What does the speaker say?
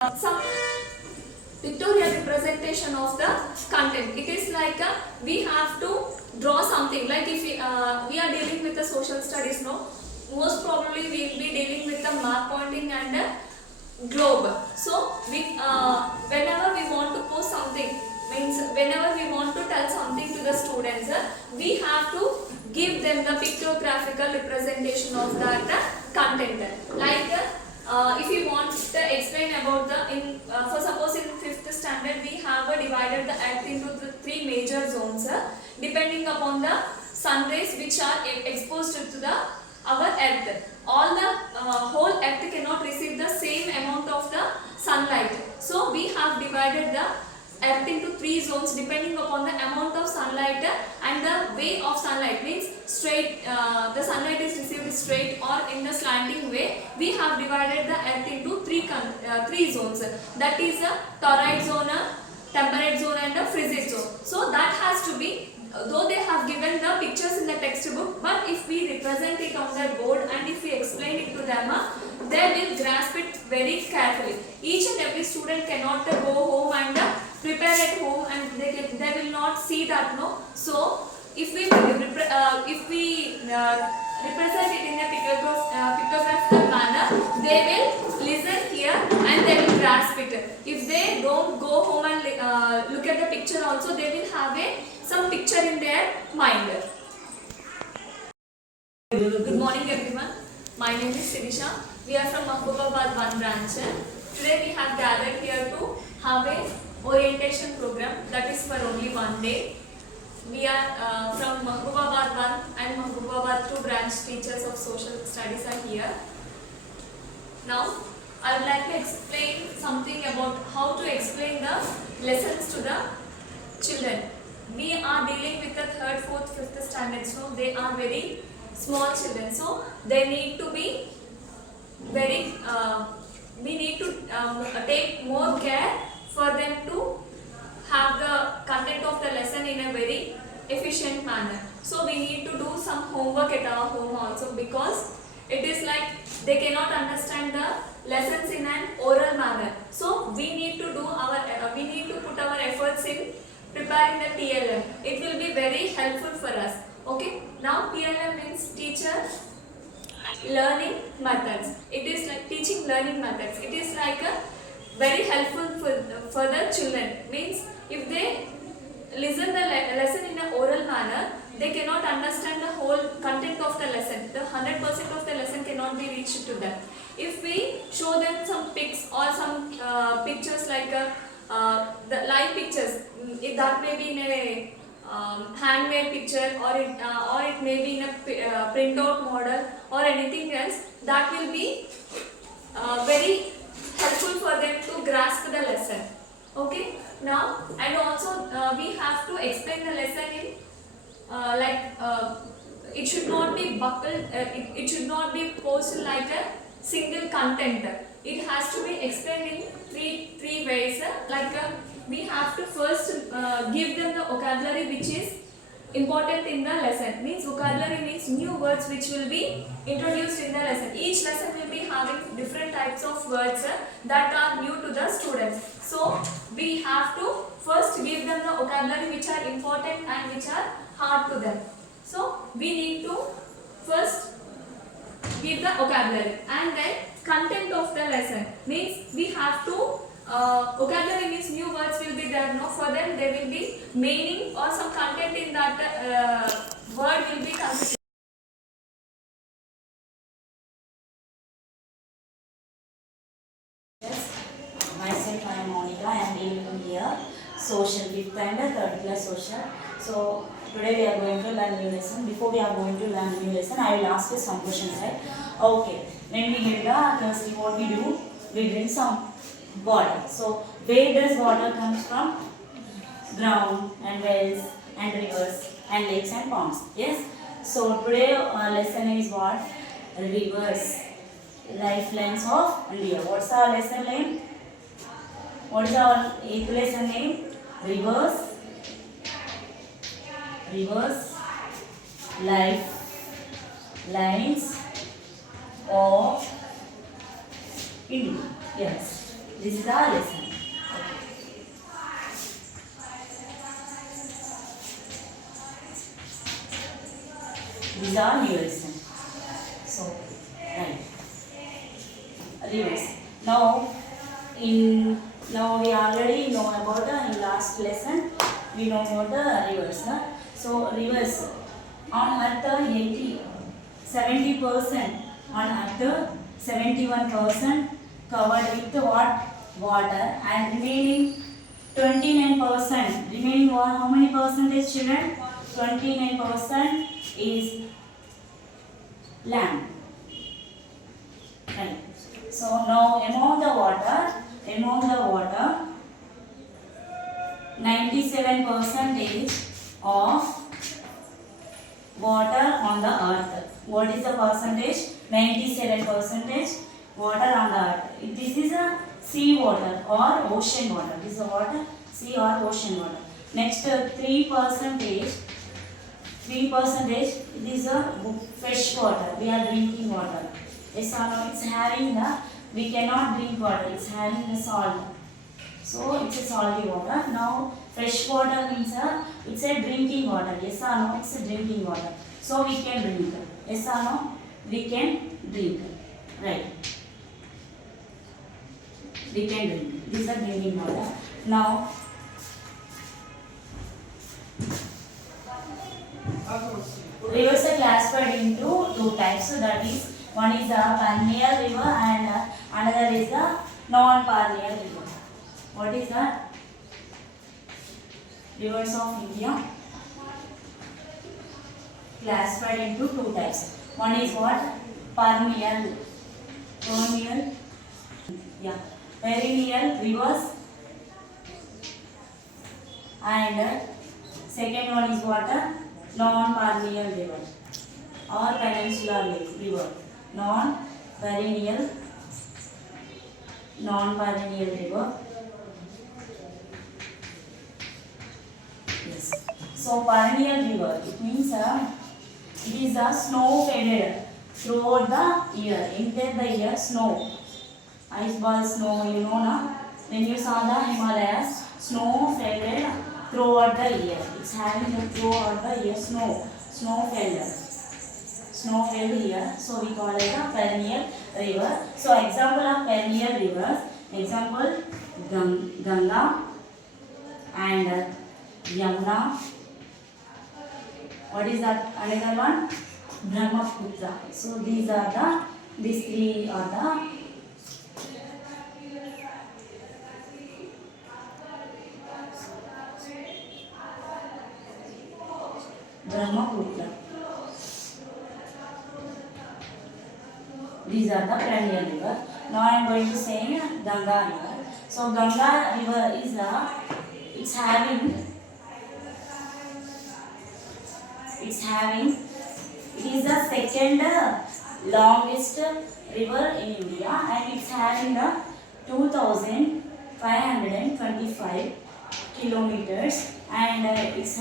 some pictorial representation of the content. It is like we have to draw something. Like if we are dealing with the social studies, no, most probably we will be dealing with the map pointing and globe. So we whenever we want to post something, means whenever we want to tell something to the students, we have to give them the pictographical representation of that content. Like if we want to explain about the for suppose in 5th standard we have divided the earth into the 3 major zones depending upon the sun rays which are exposed to the our earth. All the whole earth cannot receive the same amount of the sunlight, so we have divided the earth into 3 zones depending upon the amount of sunlight and the way of sunlight, means straight the sunlight is received straight or in the slanting way. We have divided the earth into 3 zones, that is a torrid zone, temperate zone and a frigid zone. So that has to be, though they have given the pictures in the textbook, but if we represent it on the board and if we explain it to them, they will grasp it very carefully. Each and every student cannot go home and prepare at home and they will not see that, no. So if we represent it in a pictographical manner, they will listen here and they will grasp it. If they don't go home and look at the picture also, they will have some picture in their mind. Good morning everyone. My name is Sirisha. We are from Mahbubabad 1 branch. Today we have gathered here to have a orientation program that is for only 1 day. We are from Mahbubabad 1 and Mahbubabad 2 branch teachers of social studies are here. Now I would like to explain something about how to explain the lessons to the children. We are dealing with the 3rd, 4th, 5th standards, so they are very small children, so they need to be very we need to take more care for them to have the content of the lesson in a very efficient manner. So we need to do some homework at our home also, because it is like they cannot understand the lessons in an oral manner. So we need to do our we need to put our efforts in preparing the TLM. It will be very helpful for us. Okay, now TLM means teacher learning methods. It is like teaching learning methods. It is like a very helpful for the children. Means if they listen the lesson in an oral manner, they cannot understand the whole content of the lesson. The 100% of the lesson cannot be reached to them. If we show them some pics or some pictures like the live pictures, if that may be in a handmade picture or it may be in a printout model or anything else, that will be very helpful for them to grasp the lesson. Okay, now and also we have to explain the lesson in it should not be buckled, it should not be posted like a single content. It has to be explained in three ways. We have to first give them the vocabulary which is important in the lesson. Means vocabulary means new words which will be introduced in the lesson. Each lesson will be having different types of words that are new to the students. So we have to first give them the vocabulary which are important and which are hard to them. So we need to first give the vocabulary and then content of the lesson. Means we have to vocabulary means new words will be there. No, for them there will be meaning or some content in that word will be considered. Yes, myself I am Monica. I am dealing here social 5th and 3rd class social. So today we are going to learn new lesson. Before we are going to learn new lesson, I will ask you some questions, right? Okay. When we get the thirsty, what we do? We drink some water. So where does water comes from? Ground and wells and rivers and lakes and ponds. Yes. So today our lesson is what? Rivers, lifelines of India. What's our lesson name? What is our 8th lesson name? Rivers, lifelines of India. Yes. This is our lesson. These are new lesson. So, right. Rivers. Now we already know about the in last lesson. We know about the rivers. Huh? So rivers on Earth 70% on Earth 71% covered with what water and remaining 29%. Remaining how many percentage, children? 29% is land. Right. So now among the water, 97% of water on the earth. What is the percentage? 97% water on the earth. This is a sea water or ocean water. This is a water, sea or ocean water. Next 3%. 3% is a fresh water. We are drinking water. Yes or no? It's having the, we cannot drink water. It's having the salt. So it's a salty water. Now fresh water means it's a drinking water. Yes or no? It's a drinking water. So we can drink. Yes or no? We can drink. Right. We can drink. This is a drinking water. Now rivers are classified into two types. So that is, one is a perennial river and another is a non-perennial river. What is that? Rivers of India classified into two types. One is what? Perennial. Perennial rivers. And second one is what? Non-perennial river or peninsular river. Non-perennial river. Yes. So perennial river, it means it is a snow faded throughout the year. Entire the year snow, ice ball snow. You know na, when you saw the Himalayas, snow faded throughout the year. It's having the throughout the year snow fell here. So we call it a perennial river. So example of perennial rivers, example Ganga and Yamuna. What is that? Another one, Brahmaputra. So these three are the Brahmaputra. These are the perennial river. Now I am going to say Ganga river. So Ganga river is it is the second longest river in India and it's having the 2,525 kilometers and it's